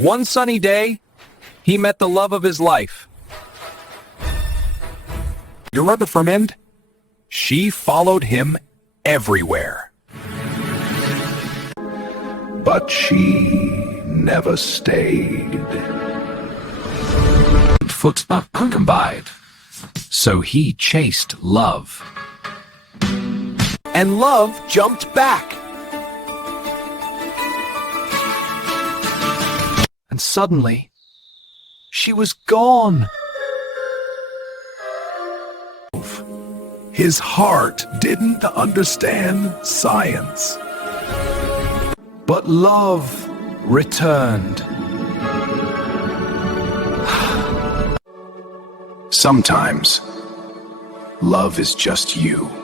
One sunny day, he met the love of his life. Your other friend? She followed him everywhere. But she never stayed. Foot combined. So he chased love. And love jumped back. And suddenly, she was gone. His heart didn't understand science. But love returned. Sometimes, love is just you.